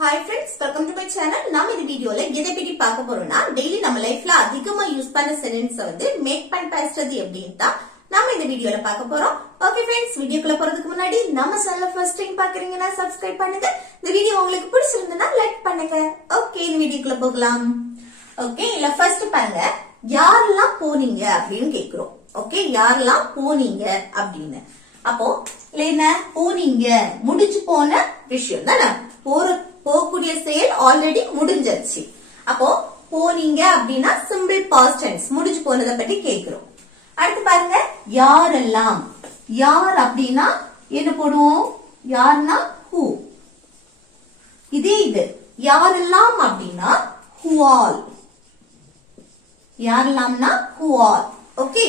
Hi friends, welcome to my channel. நாம இந்த வீடியோல எதை பத்தி பார்க்க போறோம்னா டெய்லி நம்ம லைஃப்ல அதிகமா யூஸ் பண்ண சென்டென்ஸ் வந்து மேக் பண்ணி பேசுறது எப்படின்னு தான் நாம இந்த வீடியோல பார்க்க போறோம். ஓகே फ्रेंड्स, வீடியோக்குள்ள போறதுக்கு முன்னாடி நம்ம சேனலை ஃபர்ஸ்ட் டைம் பார்க்கறீங்கன்னா Subscribe பண்ணுங்க. இந்த வீடியோ உங்களுக்கு பிடிச்சிருந்தா லைக் பண்ணுங்க. ஓகே, இந்த வீடியோக்குள்ள போகலாம். ஓகே, இல்ல ஃபர்ஸ்ட் பாருங்க, யாரெல்லாம் போனீங்க அப்படின்னு கேக்குறோம். ஓகே, யாரெல்லாம் போனீங்க அப்படின்னு. அப்போ என்ன போனீங்க முடிஞ்சு போன விஷயம் தானே, போகக்கூடிய செயல் ஆல்ரெடி முடிஞ்சிருச்சு. அப்போ போனீங்க அப்படின்னா சிம்பிள் பாஸ்ட் டென்ஸ், முடிஞ்சு போனதை பத்தி கேக்குறோம். அடுத்து பாருங்க, யாரெல்லாம். யார் அப்படின்னா என்ன போடுவோம், யாருன்னா who. இது யாரெல்லாம் அப்படின்னா who all. யாரெல்லாம்னா who all. Okay,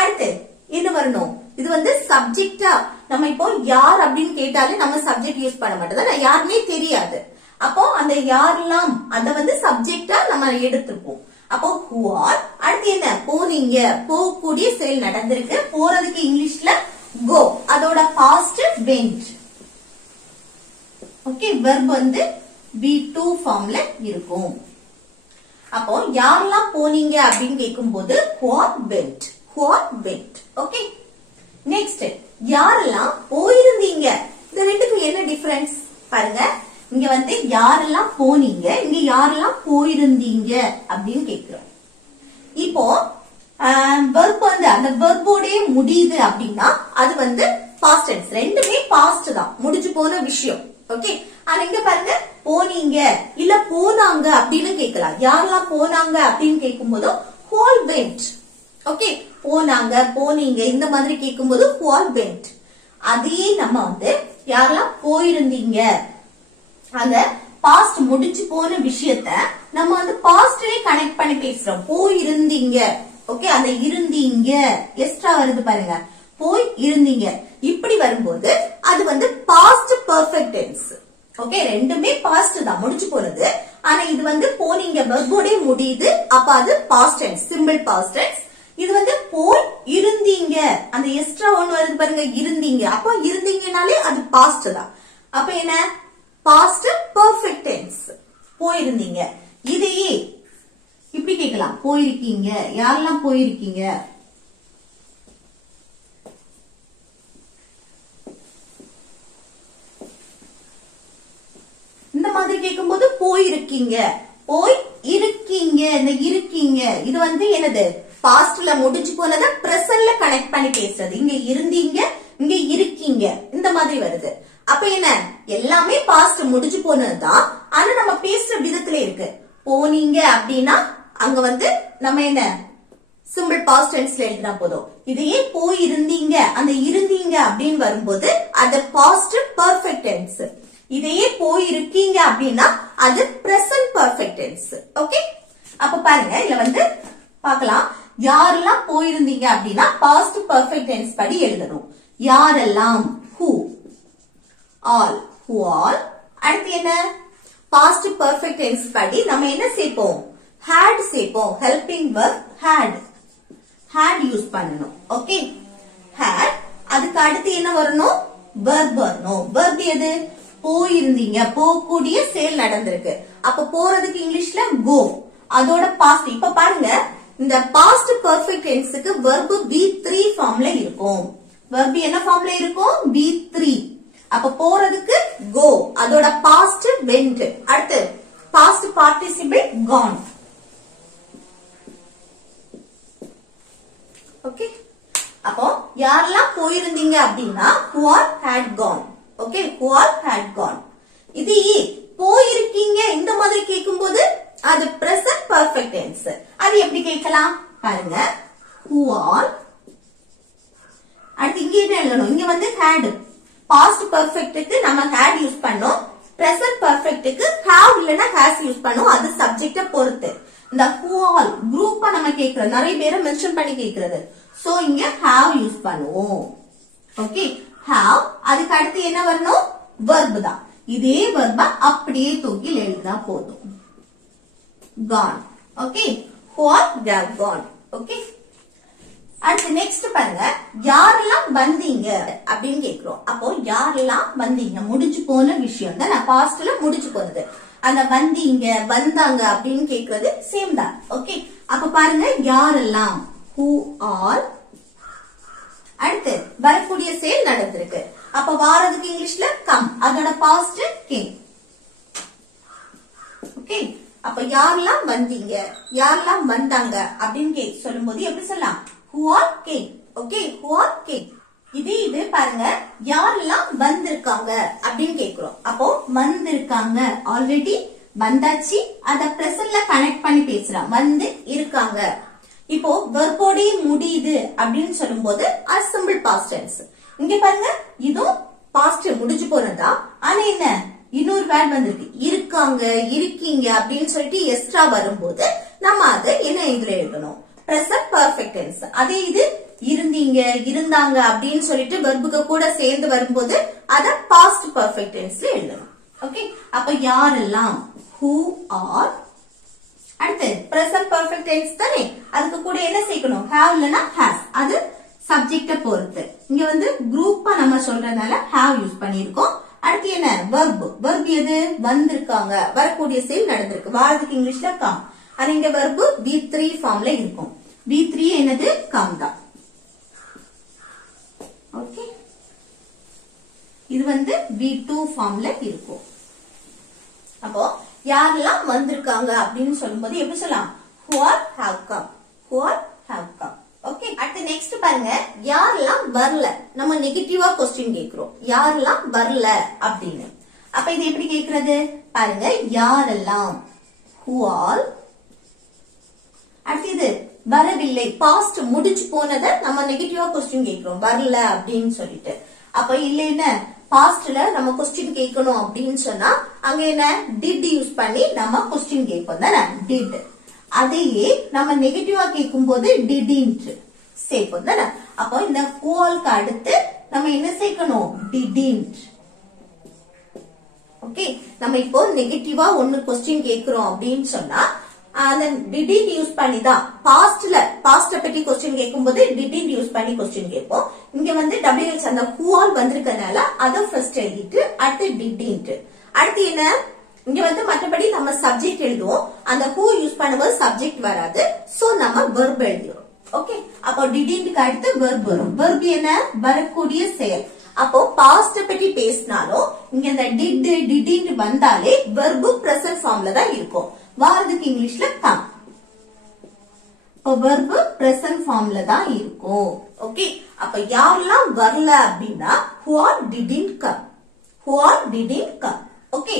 அடுத்து என்ன வரணும், இது வந்து சப்ஜெக்டா. நம்ம இப்போ யார் அப்படின்னு கேட்டாலே நம்ம சப்ஜெக்ட் யூஸ் பண்ண மாட்டோம், யாருமே தெரியாது. அப்போ அந்த யாரெல்லாம் அத வந்து சப்ஜெக்டா நம்ம எடுத்துப்போம். அப்போ who are. அடுத்து என்ன, போனீங்க, போகக்கூடிய செயல் நடந்திருக்கு. போறதுக்கு இங்கிலீஷ்ல go, அதோட பாஸ்ட் went. ஓகே, verb வந்து be2 ஃபார்ம்ல இருக்கும். அப்போ யாரெல்லாம் போனீங்க அப்படின்னு கேட்கும்போது what went, what went. Okay, next யாரெல்லாம் போயிருந்தீங்க. இந்த ரெண்டுக்கும் என்ன டிஃபரன்ஸ் பாருங்க. இங்க வந்து யாரெல்லாம் போனீங்க, இங்க யாரெல்லாம் போயிருந்தீங்க அப்படின்னு கேக்குறோம். இப்போ வெர்ப் வந்து அந்த வெர்போடே முடியுது அப்படின்னா அது வந்து பாஸ்ட் டென்ஸ். ரெண்டுமே பாஸ்ட் தான், முடிஞ்சு போன விஷயம். ஓகே, ஆனா இங்க பாருங்க, போனீங்க இல்ல போனாங்க அப்படின்னு கேட்கலாம். யாரெல்லாம் போனாங்க அப்படின்னு கேட்கும் போதும் ஹோல் வெண்ட். ஓகே, போனாங்க போனீங்க இந்த மாதிரி கேட்கும்போது ஹோல் வெண்ட். அதே நம்ம வந்து யாரெல்லாம் போயிருந்தீங்க, அந்த பாஸ்ட் முடிஞ்சு போன விஷயத்த நம்ம வந்து பாஸ்ட்லயே கனெக்ட் பண்ணி பேசுறோம். போயிருந்தீங்க. ஓகே, அந்த இருந்தீங்க எக்ஸ்ட்ரா வருது பாருங்க, போய் இருந்தீங்க. இப்படி வரும்போது அது வந்து பாஸ்ட் பெர்ஃபெக்ட் டென்ஸ். ஓகே, ரெண்டுமே பாஸ்ட் தான், முடிஞ்சு போனது. ஆனா இது வந்து போனீங்க வெர்போடே முடியுது, அப்ப அது past tense, simple past tense. இது வந்து போய் இருந்தீங்க, அந்த எக்ஸ்ட்ரா ஒன்னு வருது பாருங்க, இருந்தீங்க. அப்போ இருந்தீங்கனாலே அது பாஸ்ட் தான். அப்ப என்ன, பாஸ்ட் பெர்ஃபெக்ட் டென்ஸ், போயிருந்தீங்க. இதையே இப்படி கேட்கலாம், போயிருக்கீங்க. யாரெல்லாம் போயிருக்கீங்க, இந்த மாதிரி கேட்கும்போது போயிருக்கீங்க, போய் இருக்கீங்க. இந்த இருக்கீங்க இது வந்து என்னது, பாஸ்ட்ல முடிஞ்சு போனத பிரசன்ட்ல கனெக்ட் பண்ணி பேசுறது. இங்க இருந்தீங்க, இங்க இருக்கீங்க, இந்த மாதிரி வருது. அப்ப என்ன, எல்லாமே பாஸ்ட் முடிஞ்சு போனதுதான், ஆனா நம்ம பேசுற விதத்துல இருக்கு. போனீங்க அப்படின்னா அங்க வந்து நம்ம என்ன சிம்பிள் பாஸ்ட் டென்ஸ்ல எழுதினா போதும். இதையே போயிருந்தீங்க, அந்த இருந்தீங்க அப்படின்னு வரும்போது அது பாஸ்ட் பெர்ஃபெக்ட் டென்ஸ். இதையே போயிருக்கீங்க அப்படின்னா அது பிரசன்ட் பெர்ஃபெக்ட் டென்ஸ். ஓகே, அப்ப பாருங்க, இதுல வந்து பார்க்கலாம், யாரெல்லாம் போயிருந்தீங்க அப்படின்னா பாஸ்ட் பெர்ஃபெக்ட் டென்ஸ் படி எழுதணும். யாரெல்லாம் who all, who all. அடுத்து என்ன, பாஸ்ட் பெர்ஃபெக்ட் டென்ஸ் படி நம்ம என்ன சேர்ப்போம், had சேர்ப்போம். ஹெல்பிங் verb had யூஸ் பண்ணணும். Okay, had. அதுக்கு அடுத்து என்ன வரணும், verb வரணும். verb எது, போயிருந்தீங்க, போகக்கூடிய செயல் நடந்திருக்கு. அப்ப போறதுக்கு இங்கிலீஷ்ல go, அதோட பாஸ்ட். இப்ப பாருங்க, இந்த பாஸ்ட் பெர்ஃபெக்ட் டென்ஸ்க்கு verb be3 ஃபார்ம்ல இருக்கும். verb என்ன ஃபார்ம்ல இருக்கும், be3. அப்ப போறதுக்கு go, அதோட பாஸ்ட் went. அடுத்து பாஸ்ட் பார்ட்டிசிபிள் gone. ஓகே, அப்போ யாரெல்லாம் போயிருந்தீங்க அப்படின்னா who all had gone. Okay, who all had gone. இது போயிருக்கீங்க இந்த மாதிரி கேட்கும்போது அது present perfect tense. அது எப்படி கேட்கலாம் பாருங்க, who all. அடுத்து இங்க என்ன எழுதணும், இங்க வந்து had. past perfectக்கு நம்ம had யூஸ் பண்ணோம், present perfectக்கு have இல்லனா has யூஸ் பண்ணோம். அது சப்ஜெக்ட பொறுத்து. இந்த who all குரூப்பா நம்ம கேக்குறோம், நிறைய பேரை மென்ஷன் பண்ணி கேக்குறது. சோ இங்க have யூஸ் பண்ணுவோம். Okay, have. அதுக்கு அடுத்து என்ன வரணும், verb தான். இதே verb அப்படியே தூக்கி எழுதினா போதும், gone. Okay, who all have gone. Okay, அடுத்து நெக்ஸ்ட் பாருங்க, யாரெல்லாம் வந்தீங்க அப்படின்னு கேக்குறோம். அப்போ யாரெல்லாம் வந்தீங்க முடிச்சு போன விஷயம் தான், பாஸ்ட்ல முடிச்சு போனது. அந்த வந்தீங்க வந்தாங்க அப்படின்னு கேக்குறது சேம் தான். ஓகே, அப்ப பாருங்க யாரெல்லாம், who all. அடுத்து வரக்கூடிய செயல் நடந்திருக்கு. அப்ப வாரதுக்கு இங்கிலீஷ்ல கம், அதோட பாஸ்ட் கேம். ஓகே, அப்ப யாரெல்லாம் வந்தீங்க யாரெல்லாம் வந்தாங்க அப்படின்னு சொல்லும் போது எப்படி சொல்லலாம், who all came. Okay, who all came. இது பாருங்க, யாரெல்லாம் வந்திருக்காங்க அப்படின்னு கேக்குறோம். அப்போ வந்திருக்காங்க ஆல்ரெடி வந்தாச்சு, அத பிரசன்ட்ல கனெக்ட் பண்ணி பேசுறோம். வந்து இருக்காங்க. இப்போ வெர்போட முடியுது அப்படின்னு சொல்லும் போது அது சிம்பிள் பாஸ்ட் டென்ஸ். இங்க பாருங்க, இதுவும் பாஸ்ட் முடிஞ்சு போனதா, ஆனா என்ன இன்னொரு வேர்ட் வந்திருக்கு, இருக்காங்க இருக்கீங்க அப்படின்னு சொல்லிட்டு எக்ஸ்ட்ரா வரும்போது நம்ம அதை என்ன இதுல எழுதணும், பிரசன்ட் பெர்ஃபெக்ட் டென்ஸ். அதே இது இருந்தீங்க இருந்தாங்க அப்படின்னு சொல்லிட்டு வெர்புக்கு கூட சேர்ந்து வரும்போது அத பாஸ்ட் பெர்ஃபெக்ட் டென்ஸ்ல எழுதணும். ஓகே, அப்ப யாரெல்லாம், who are. அடுத்து பிரசன்ட் பெர்ஃபெக்ட் டென்ஸ் தானே, அதுக்கு கூட என்ன சேர்க்கணும், have இல்லனா has. அது சப்ஜெக்ட பொறுத்து. இங்க வந்து குரூப்பா நம்ம சொல்றதுனால have யூஸ் பண்ணிருக்கோம். அடுத்து என்ன, verb. verb எது, வந்திருக்காங்க, வரக்கூடிய செயல் நடந்திருக்கு. வாரதுக்கு இங்கிலீஷ்ல come, ஆனா இங்க verb V3 ஃபார்ம்ல இருக்கும். V3 என்னது, come தான். ஓகே, இது வந்து V2 ஃபார்ம்ல இருக்கும். அப்போ யாரெல்லாம் வந்திருக்காங்க அப்படின்னு சொல்லும்போது எப்படி சொல்லலாம், who all have come, who all have come. Okay, அடுத்து நெக்ஸ்ட் பாருங்க, யாரெல்லாம் வரல. நம்ம நெகட்டிவா क्वेश्चन கேக்குறோம், யாரெல்லாம் வரல அப்படின்னு. அப்ப இது எப்படி கேக்குறது பாருங்க, யாரெல்லாம், who all. அடுத்து இது வரவில்லை, பாஸ்ட் முடிச்சு போனத நம்ம நெகட்டிவா क्वेश्चन கேக்குறோம், வரல அப்படின்னு சொல்லிட்டு. அப்ப இல்ல என்ன, பாஸ்ட்ல நம்ம क्वेश्चन கேட்கணும் அப்படின்னு சொன்னா அங்க என்ன did யூஸ் பண்ணி நம்ம क्वेश्चन கேட்போம் தானே, did. அதையே நம்ம நெகட்டிவா கேட்கும் போது didn't சேர்ப்போம் தானே. அப்போ இந்த who all-க்கு அடுத்து நம்ம என்ன சேர்க்கணும், didn't. ஓகே, நம்ம இப்போ நெகட்டிவா ஒன்னு क्वेश्चन கேக்குறோம் அப்படின்னு சொன்னா அந்த didn't யூஸ் பண்ணி தான் பாஸ்ட பத்தி क्वेश्चन கேட்கும்போது didn't யூஸ் பண்ணி क्वेश्चन கேட்போம். இங்க வந்து WH அந்த who all வந்திருக்கனால அத ஃபர்ஸ்ட் எழுதிட்டு அடுத்து didn't. அடுத்து என்ன, இங்க வந்து மற்றபடி நம்ம சப்ஜெக்ட் எழுதுவோம், அந்த who யூஸ் பண்ணும்போது சப்ஜெக்ட் வராது, சோ நம்ம verb எழுதுறோம். ஓகே, அப்போ didn't அடுத்து verb வரும். verb என்ன, வரக்கூடிய செயல். அப்போ பாஸ்ட் பத்தி பேசினாலும் இங்க இந்த didn't வந்தாலே verb பிரசன்ட் ஃபார்ம்ல தான் இருக்கும். வாரதுக்கு இங்கிலீஷ்ல come, இப்போ verb பிரசன்ட் ஃபார்ம்ல தான் இருக்கும். ஓகே, அப்ப யாரெல்லாம் வரல அப்படின்னா who all didn't come, who all didn't come. Okay,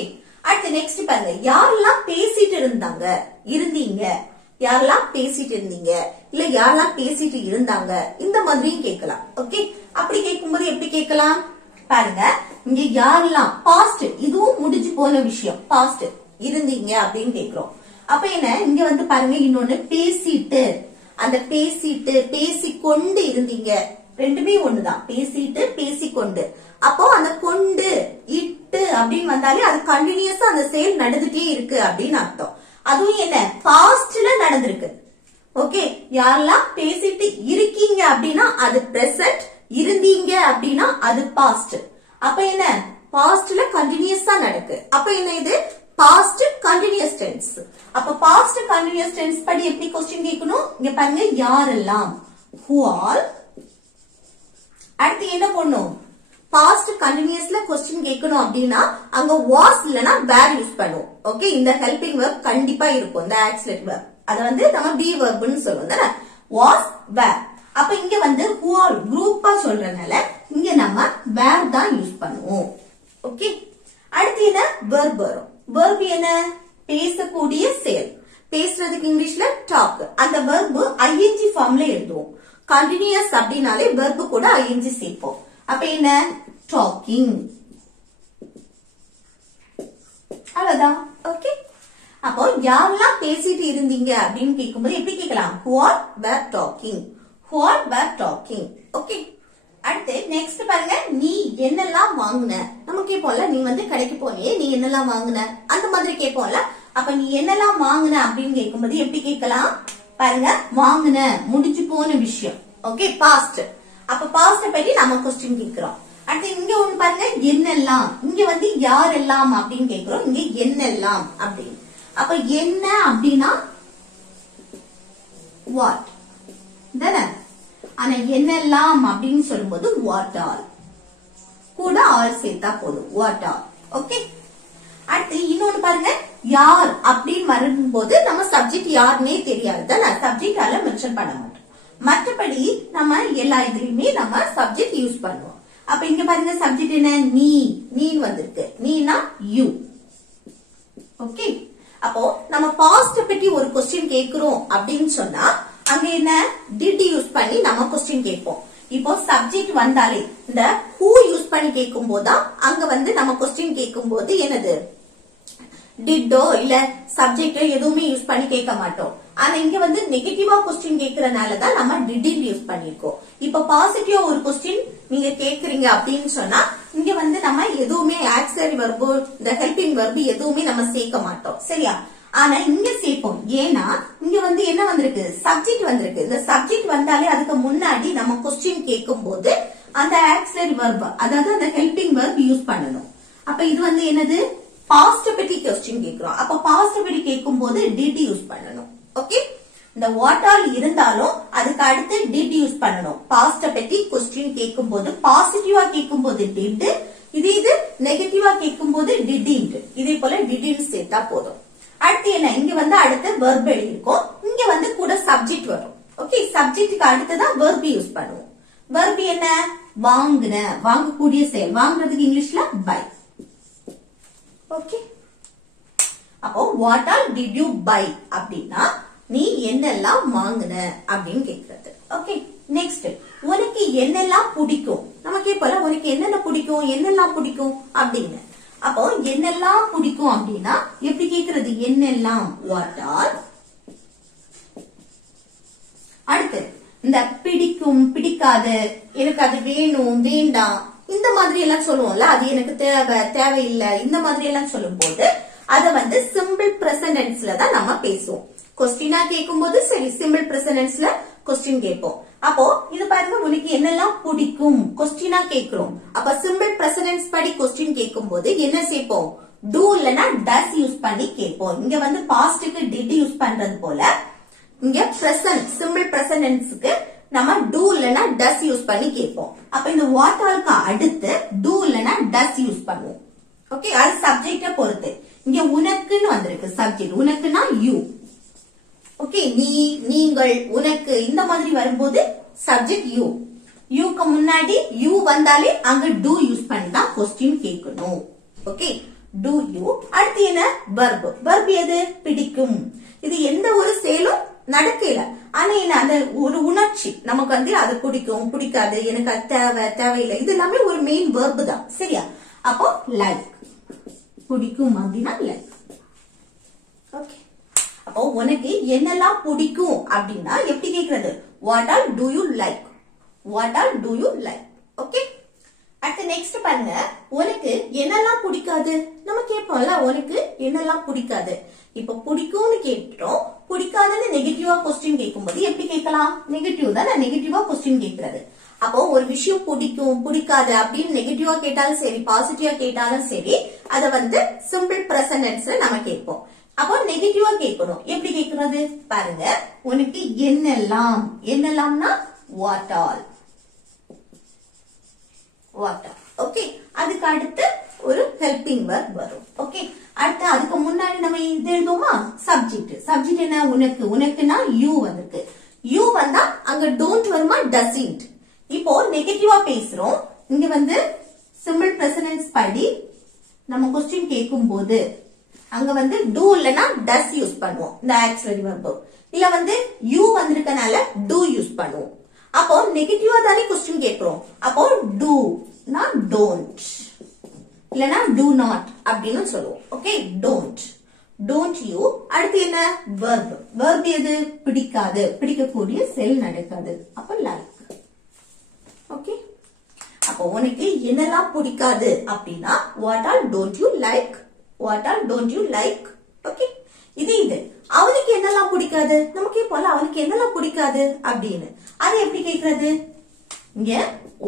அடுத்து நெக்ஸ்ட் பாருங்க, யாரெல்லாம் பேசிட்டு இருந்தீங்க, யாரெல்லாம் பேசிட்டு இருந்தீங்க, இல்ல யாரெல்லாம் பேசிட்டு இருந்தாங்க, இந்த மாதிரியும் கேட்கலாம். ஓகே, அப்படி கேட்கும்போது எப்படி கேட்கலாம் பாருங்க, இங்க யாரெல்லாம் பாஸ்ட், இதுவும் முடிஞ்சு போன விஷயம், பாஸ்ட் இருந்தீங்க அப்படின்னு கேக்குறோம். அப்ப என்ன, இங்க வந்து பாருங்க இன்னொன்னு பேசிட்டு, அந்த பேசிட்டு பேசிக்கொண்டு இருந்தீங்க, ரெண்டுமே ஒண்ணுதான், பேசிட்டு பேசிக்கொண்டு. அப்போ அந்த கொண்டு இட்டு அப்படின்னு வந்தாலே அது கண்டினியூஸா அந்த செயல் நடந்துட்டே இருக்கு அப்படின்னு அர்த்தம். அதுவும் என்ன, பாஸ்ட்ல நடந்திருக்கு. ஓகே, யாரெல்லாம் பேசிட்டு இருக்கீங்க அப்படின்னா அது பிரசன்ட், இருந்தீங்க அப்படின்னா அது பாஸ்ட். அப்ப என்ன, பாஸ்ட்ல கண்டினியூஸா நடக்கு. அப்ப என்ன, இது பாஸ்ட் கண்டினியூஸ் டென்ஸ். அப்ப பாஸ்ட் கண்டினியூஸ் டென்ஸ் படி எப்படி क्वेश्चन கேட்கணும், இங்க பாருங்க யாரெல்லாம், who all. அடுத்து என்ன பண்ணும், பாஸ்ட் கண்டினியூஸ்ல क्वेश्चन கேட்கணும் அப்படின்னா அங்க was இல்லனா were யூஸ் பண்ணுவோம். ஓகே, இந்த ஹெல்பிங் verb கண்டிப்பா இருக்கும், இந்த ஆக்சிலரி verb. அத வந்து நம்ம be verb னு சொல்லுவோம் தானே, was were. அப்ப இங்க வந்து who all குரூப்பா சொல்றதுனால இங்க நம்ம were தான் யூஸ் பண்ணுவோம். ஓகே, அடுத்து என்ன, verb வரும். verb என்ன, பேசக்கூடிய செயல். பேசுறதுக்கு இங்கிலீஷ்ல டாக், அந்த verb ing ஃபார்ம்ல எழுதுவோம். கண்டினியூஸ் அப்படினாலே verb கூட ing சேர்ப்போம். அப்ப என்ன, டாக்கிங், அவ்வளவுதான். ஓகே, அப்போ யாரெல்லாம் பேசிட்டு இருந்தீங்க அப்படின்னு கேட்கும்போது எப்படி கேட்கலாம், who all were talking, who all were talking. Okay, அடுத்து நெக்ஸ்ட் பாருங்க, நீ என்னெல்லாம் வாங்குன. நம்ம கேட்போம்ல, நீ வந்து கடைக்கு போனியே, நீ என்னெல்லாம் வாங்குன, அந்த மாதிரி கேட்போம்ல. அப்ப நீ என்னெல்லாம் வாங்குன அப்படின்னு கேட்கும்போது எப்படி கேட்கலாம் பாருங்க, வாங்குன முடிஞ்சு போன விஷயம். Okay past. அப்ப பாஸ்ட் பத்தி நம்ம क्वेश्चन கேக்குறோம். அடுத்து இங்க ஒன்னு பாருங்க என்னெல்லாம். இங்க வந்து யாரெல்லாம் அப்படின்னு கேக்குறோம். இங்க என்னெல்லாம் அப்படின்னு. அப்ப என்ன அப்படினா what தானே. ஆனா என்னெல்லாம் அப்படின்னு சொல்லும்போது what all கூட all சேர்த்தா போதும் what all. ஓகே. அடுத்து இன்னொன்னு பாருங்க யார் அப்படின்னு வரும்போது நம்ம சப்ஜெக்ட் யாருன்னே தெரியாது தானே. சப்ஜெக்டால மென்ஷன் பண்ண மாட்டோம். மற்றபடி நம்ம எல்லா இதுலயுமே நம்ம சப்ஜெக்ட் யூஸ் பண்ணுவோம். அப்ப இங்க பாருங்க சப்ஜெக்ட் என்ன நீ வந்திருக்கு. நீனா யூ. ஓகே. அப்போ நம்ம பாஸ்ட் பத்தி ஒரு क्वेश्चन கேக்குறோம் அப்படின்னு சொன்னா அங்க என்ன did யூஸ் பண்ணி நம்ம क्वेश्चन கேட்போம். இப்போ சப்ஜெக்ட் வந்தாலே இந்த who யூஸ் பண்ணி கேட்கும் போதா அங்க வந்து நம்ம क्वेश्चन கேட்கும் போது என்னது டிட்டோ இல்ல சப்ஜெக்ட் எதுவுமே யூஸ் பண்ணி கேட்க மாட்டோம். ஆனா இங்க வந்து நெகட்டிவா क्वेश्चन கேக்குறனாலதான் நம்ம டிட் யூஸ் பண்ணிருக்கோம். இப்ப பாசிட்டிவா ஒரு क्वेश्चन நீங்க கேக்குறீங்க அப்படின்னு சொன்னா இங்க வந்து நம்ம எதுவுமே ஆக்சிலரி வெர்பு இந்த ஹெல்பிங் வெர்பு எதுவுமே நம்ம சேர்க்க மாட்டோம். சரியா. ஆனா இங்க சேர்ப்போம். ஏன்னா இங்க வந்து என்ன வந்திருக்கு சப்ஜெக்ட் வந்திருக்கு. இந்த சப்ஜெக்ட் வந்தாலே அதுக்கு முன்னாடி நம்ம क्वेश्चन கேட்கும் போது அந்த ஆக்சிலரி வெர்பு அதாவது அந்த ஹெல்பிங் வெர்பு யூஸ் பண்ணணும். அப்ப இது வந்து என்னது பாஸ்ட் பத்தி क्वेश्चन கேக்குறோம். அப்ப பாஸ்ட் பத்தி கேட்கும் போது டிட் யூஸ் பண்ணணும். ஓகே. இந்த வாட் ஆல் இருந்தாலும் அதுக்கு அடுத்து டிட் யூஸ் பண்ணணும். பாஸ்ட் பத்தி क्वेश्चन கேட்கும் போது பாசிட்டிவா கேட்கும் போது டிட், இது நெகட்டிவா கேட்கும் போது டிடின்ட். இதே போல டிடின் சேர்த்தா போதும். அடுத்து என்ன இங்க வந்து அடுத்து வெர்ப் எழுதிருக்கோம். இங்க வந்து கூட சப்ஜெக்ட் வரும். ஓகே. சப்ஜெக்ட்டுக்கு அடுத்துதான் வெர்ப் யூஸ் பண்ணுவோம். வெர்ப் என்ன வாங்குன வாங்கக்கூடிய செயல். வாங்குறதுக்கு இங்கிலீஷ்ல பை. ஓகே. அப்போ what all did you buy அப்படின்னா நீ என்னெல்லாம் வாங்குன அப்படின்னு கேக்குறது. ஓகே. நெக்ஸ்ட் உனக்கு என்னெல்லாம் பிடிக்கும். நம்ம கேட்போம்ல உனக்கு என்னென்ன பிடிக்கும் என்னெல்லாம் பிடிக்கும் அப்படின்னு. அப்போ என்னெல்லாம் பிடிக்கும் அப்படின்னா எப்படி கேக்குறது என்னெல்லாம் what all. அடுத்து இந்த பிடிக்கும் பிடிக்காது எனக்கு அது வேணும் வேண்டாம் இந்த மாதிரி எல்லாம் சொல்லுவோம்ல அது எனக்கு தேவையில்லை இந்த மாதிரி எல்லாம் சொல்லும் போது அத வந்து சிம்பிள் பிரசன்ட் டென்ஸ்ல தான் நம்ம பேசுவோம். क्वेश्चना கேட்கும் போது சரி சிம்பிள் பிரசன்ட் டென்ஸ்ல क्वेश्चन கேட்போம். அப்போ இது பாருங்க உனக்கு என்னெல்லாம் பிடிக்கும் क्वेश्चना கேக்குறோம். அப்ப சிம்பிள் பிரசன்ட் டென்ஸ் படி क्वेश्चन கேட்கும் போது என்ன சேர்ப்போம் do இல்லனா does யூஸ் பண்ணி கேட்போம். இங்க வந்து பாஸ்ட்க்கு did யூஸ் பண்றது போல இங்க பிரசன்ட் சிம்பிள் பிரசன்ட் டென்ஸ்க்கு நம்ம do இல்லனா does யூஸ் பண்ணி கேட்போம். அப்ப இந்த what allக்கு அடுத்து do இல்லனா does யூஸ் பண்ணுவோம். ஓகே. அது சப்ஜெக்ட பொறுத்து. இங்க உனக்குன்னு வந்திருக்கு சப்ஜெக்ட். உனக்குன்னா you. ஓகே. நீங்கள் உனக்கு இந்த மாதிரி வரும்போது சப்ஜெக்ட் you. youக்கு முன்னாடி you வந்தாலே அங்க do யூஸ் பண்ணி தான் क्वेश्चन கேட்கணும். ஓகே. do you. அடுத்து என்ன verb. verb எது பிடிக்கும். இது எந்த ஒரு செயலும் நடக்கல. ஆனா என்ன அந்த ஒரு உணர்ச்சி நமக்கு வந்து அது பிடிக்கும் பிடிக்காது எனக்கு அது தேவையில்லை இது எல்லாமே ஒரு மெயின் வெர்ப் தான். சரியா. அப்போ லைக் பிடிக்கும் அப்படின்னா லைக். ஓகே. அப்போ உனக்கு என்னெல்லாம் பிடிக்கும் அப்படின்னா எப்படி கேக்குறது what all to you like. What all to you like. Okay. அடுத்து நெக்ஸ்ட் பாருங்க உனக்கு என்னெல்லாம் பிடிக்காது. நம்ம கேட்போம்ல உனக்கு என்னெல்லாம் பிடிக்காது. இப்ப பிடிக்கும்னு கேட்டோம். பிடிக்காதுன்னு நெகட்டிவா क्वेश्चन கேட்கும்போது எப்படி கேட்கலாம் நெகட்டிவ் தானே. நெகட்டிவா क्वेश्चन கேட்கறது. அப்போ ஒரு விஷயம் பிடிக்கும் பிடிக்காது அப்படின்னு நெகட்டிவா கேட்டாலும் சரி பாசிட்டிவா கேட்டாலும் சரி அத வந்து சிம்பிள் பிரசன்ட் டென்ஸ்ல நம்ம கேட்போம். அப்போ நெகட்டிவா கேட்கணும். எப்படி கேட்கறது பாருங்க உனக்கு என்னெல்லாம் என்னெல்லாம்னா what all. What all. Okay. அதுக்கு அடுத்து ஒரு ஹெல்பிங் வெர்ப் வரும். ஓகே. அடுத்து அதுக்கு முன்னாடி நம்ம இது எழுதுவோமா சப்ஜெக்ட். சப்ஜெக்ட் என்ன உனக்கு. உனக்குன்னா you வந்திருக்கு. you வந்தா அங்க don't வருமா doesn't. இப்போ நெகட்டிவா பேசுறோம். இங்க வந்து சிம்பிள் பிரசன்ட் டென்ஸ் படி நம்ம क्वेश्चन கேட்கும் போது அங்க வந்து do இல்லனா does யூஸ் பண்ணுவோம். இந்த ஆக்சிலரி வெர்ப் இல்ல வந்து you வந்திருக்கனால do யூஸ் பண்ணுவோம். அப்போ நெகட்டிவா தானே क्वेश्चन கேக்குறோம். அப்போ do not don't இல்லனா do not அப்படின்னு சொல்லுவோம். ஓகே. don't you. அடுத்து என்ன verb. verb எது பிடிக்காது பிடிக்கக்கூடிய செயல் நடக்காது. அப்ப like. ஓகே. அப்போ உனக்கு என்னெல்லாம் பிடிக்காது அப்படின்னா what all don't you like. what all don't you like. Okay. இது அவனுக்கு என்னெல்லாம் பிடிக்காது. நமக்கு போல அவனுக்கு என்னெல்லாம் பிடிக்காது அப்படின்னு. அது எப்படி கேக்குறது? இங்க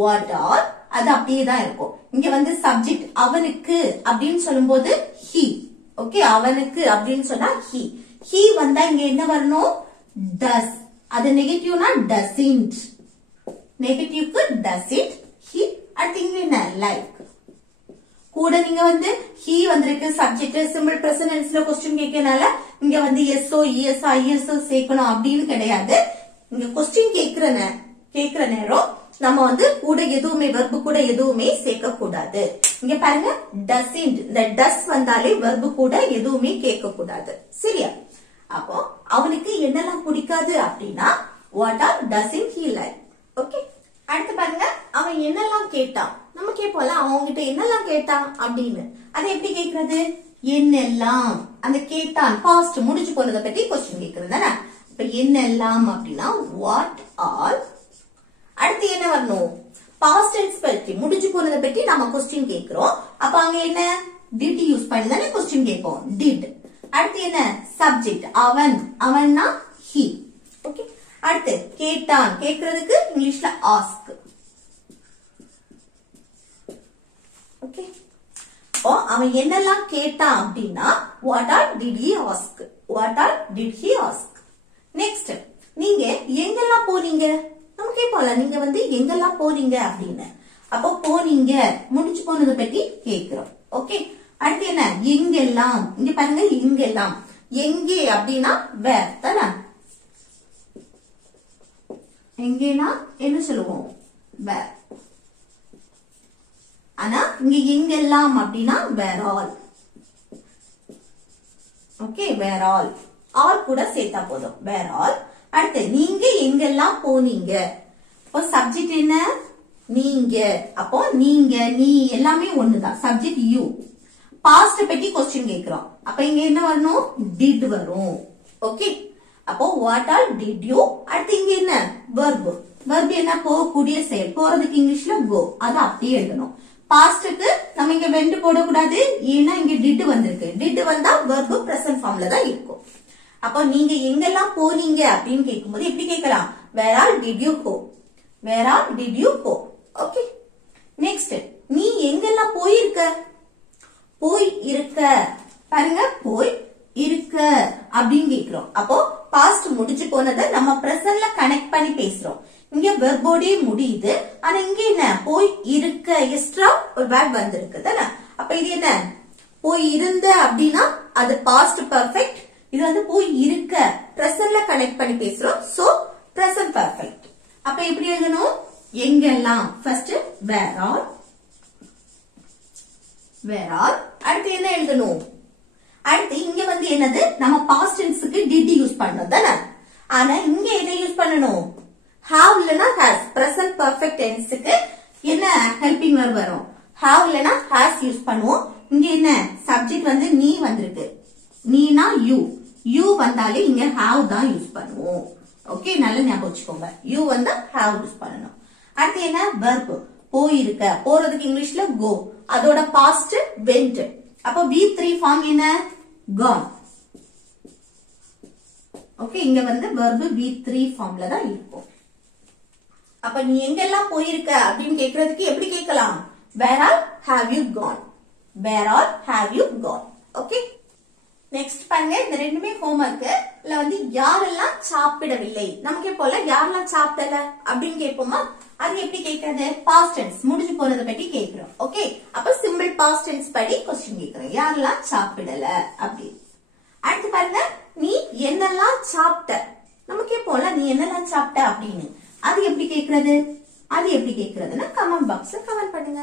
what are அது அப்படியே தான் இருக்கும். இங்க வந்து சப்ஜெக்ட் அவனுக்கு அப்படின்னு சொல்லும்போது he. ஓகே, அவனுக்கு அப்படின்னு சொன்னா he. he வந்தா இங்க என்ன வரணும்? does. அது நெகட்டிவ்னா doesn't. நெகட்டிவ்க்கு doesn't. he அடுத்து இங்க என்ன? like. கூட நீங்க வந்து he வந்திருக்கு சப்ஜெக்ட் சிம்பிள் பிரசன்ட் டென்ஸ்ல क्वेश्चन கேக்கறனால இங்க வந்து எஸ்ஓ இஎஸ்ஓ ஐஎஸ்ஓ சேர்க்கணும் அப்படின்னு கிடையாது. இங்க क्वेश्चन கேக்குற நேரம் நம்ம வந்து கூட எதுவுமே வெர்பு கூட எதுவுமே சேர்க்க கூடாது. இங்க பாருங்க doesn't. இந்த does வந்தாலே வெர்பு கூட எதுவுமே கேட்க கூடாது. சரியா? அப்போ அவனுக்கு என்னெல்லாம் பிடிக்காது அப்படின்னா what are doesn't he like. Okay, அடுத்து பாருங்க அவன் என்னெல்லாம் கேட்டான். நம்ம கேட்போம்ல அவங்க கிட்ட என்னெல்லாம் கேட்டான் அப்படின்னு. அது எப்படி கேக்குறது? என்னெல்லாம். அந்த கேட்டான் பாஸ்ட் முடிஞ்சு போனதை பத்தி क्वेश्चन கேக்குறது தானே. இப்ப என்னெல்லாம் அப்படின்னா what are. அடுத்து என்ன வரணும்? பாஸ்ட் டென்ஸ் பத்தி முடிஞ்சு போனதை பத்தி நம்ம क्वेश्चन கேக்குறோம். அப்ப அங்க என்ன? did யூஸ் பண்ணி தானே क्वेश्चन கேட்போம். did. அடுத்து என்ன? சப்ஜெக்ட் அவன். அவன்னா he. ஓகே, அடுத்து கேட்டான். கேக்குறதுக்கு இங்கிலீஷ்ல ask. ஓகே, அப்போ அவன் என்னெல்லாம் கேட்டான் அப்படின்னா what are did he ask. what are did he ask. Next நீங்க எங்கெல்லாம் போனீங்க. நம்ம கேட்போம்ல நீங்க வந்து எங்கெல்லாம் போனீங்க அப்படின்னு. அப்போ போனீங்க முடிச்சு போனதை பத்தி கேக்குறோம். ஓகே, அடுத்து என்ன? எங்கெல்லாம். இங்க பாருங்க எங்கெல்லாம். எங்கே அப்படின்னா வேர் தானே. எங்கேனா என்ன சொல்லுவோம்? வேர். ஆனா இங்க எங்கெல்லாம் அப்படின்னா வேர் ஆல். ஓகே, வேர் ஆல். ஆல் கூட சேர்த்தா போதும். வேர் ஆல். அடுத்து நீங்க எங்கெல்லாம் போனீங்க. அப்போ சப்ஜெக்ட் என்ன? நீங்க. அப்போ நீங்க நீ எல்லாமே ஒண்ணுதான். Subject you. பாஸ்ட் பத்தி क्वेश्चन கேக்குறோம். அப்ப இங்க என்ன வரணும்? did வரும். ஓகே, அப்போ what all did you. அடுத்து இங்க என்ன? verb. verb என்ன? போகக்கூடிய செயல். போறதுக்கு இங்கிலீஷ்ல go. அது அப்படியே எழுதணும். பாஸ்ட்க்கு நம்ம இங்க வெண்ட் போடக்கூடாது. ஏன்னா இங்க did வந்திருக்கு. did வந்தா verb present formல தான் இருக்கும். அப்போ நீங்க எங்கெல்லாம் போனீங்க அப்படின்னு கேட்கும்போது எப்படி கேட்கலாம்? where all did you go. where all did you go. Okay, next நீ எங்கெல்லாம் போயிருக்க. போய் இருக்க. பாருங்க போய் இருக்க அப்படின்னு கேக்குறோம். அப்போ பாஸ்ட் முடிச்சு போனதை நம்ம பிரசன்ட்ல கனெக்ட் பண்ணி பேசுறோம். இங்க வெர்போடே முடியுது. ஆனா இங்க என்ன? போய் இருக்க எக்ஸ்ட்ரா ஒரு வேர்ட் வந்திருக்கு தானே. அப்ப இது என்ன? போய் இருந்த அப்படின்னா அது பாஸ்ட் பெர்ஃபெக்ட். இது வந்து போய் இருக்க பிரசன்ட்ல கனெக்ட் பண்ணி பேசுறோம். So present perfect. அப்ப எப்படி எழுதணும்? எங்கெல்லாம். ஃபர்ஸ்ட் வேர் ஆல். வேர் ஆல். அடுத்து என்ன எழுதணும்? அடுத்து இங்க வந்து என்னது? நம்ம பாஸ்ட் டென்ஸ்க்கு did யூஸ் பண்ணோம் தானே. ஆனா இங்க என்ன யூஸ் பண்ணணும்? have இல்லனா has. present perfect tenseக்கு என்ன helping verb வரும்? have இல்லனா has யூஸ் பண்ணுவோம். இங்க என்ன? சப்ஜெக்ட் வந்து நீ வந்திருக்கு. நீனா you. you வந்தாலே இங்க have தான் யூஸ் பண்ணுவோம். ஓகே, நல்ல ஞாபகம் வச்சுக்கோங்க. you வந்தா have யூஸ் பண்ணணும். அடுத்து என்ன? verb. போயிருக்க. போறதுக்கு இங்கிலீஷ்ல go. அதோட பாஸ்ட் went. அப்போ V3 ஃபார்ம் என்ன? gone. ஓகே, இங்க வந்து verb V3 ஃபார்ம்ல தான் இருக்கும். அப்ப நீ எங்கெல்லாம் போயிருக்க அப்படின்னு கேக்குறதுக்கு எப்படி கேட்கலாம்? where all have you gone. where all have you gone. Okay, next பாருங்க. இந்த ரெண்டுமே ஹோம்வொர்க். இல்ல வந்து யாரெல்லாம் சாப்பிடவில்லை. நமக்கு போல யாரெல்லாம் சாப்பிடல அப்படின்னு கேட்போமா? அது எப்படி கேட்கறது? பாஸ்ட் டென்ஸ் முடிஞ்சு போனதை பத்தி கேக்குறோம். ஓகே, அப்ப சிம்பிள் பாஸ்ட் டென்ஸ் படி क्वेश्चन கேக்குறோம். யாரெல்லாம் சாப்பிடல அப்படி. அடுத்து பாருங்க, நீ என்னெல்லாம் சாப்பிட்ட. நம்ம கேட்போம்ல நீ என்னெல்லாம் சாப்பிட்ட அப்படின்னு. அது எப்படி கேக்குறது? அது எப்படி கேக்குறதுன்னா கமெண்ட் பாக்ஸ்ல கமெண்ட் பண்ணுங்க.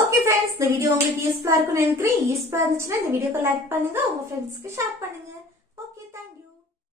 ஓகே फ्रेंड्स, இந்த வீடியோ உங்களுக்கு யூஸ்ஃபுல்லா இருக்கும்னு நினைக்கிறேன். யூஸ்ஃபுல்லா இருந்துச்சுன்னா இந்த வீடியோக்கு லைக் பண்ணுங்க, உங்க ஃப்ரெண்ட்ஸ்க்கு ஷேர் பண்ணுங்க.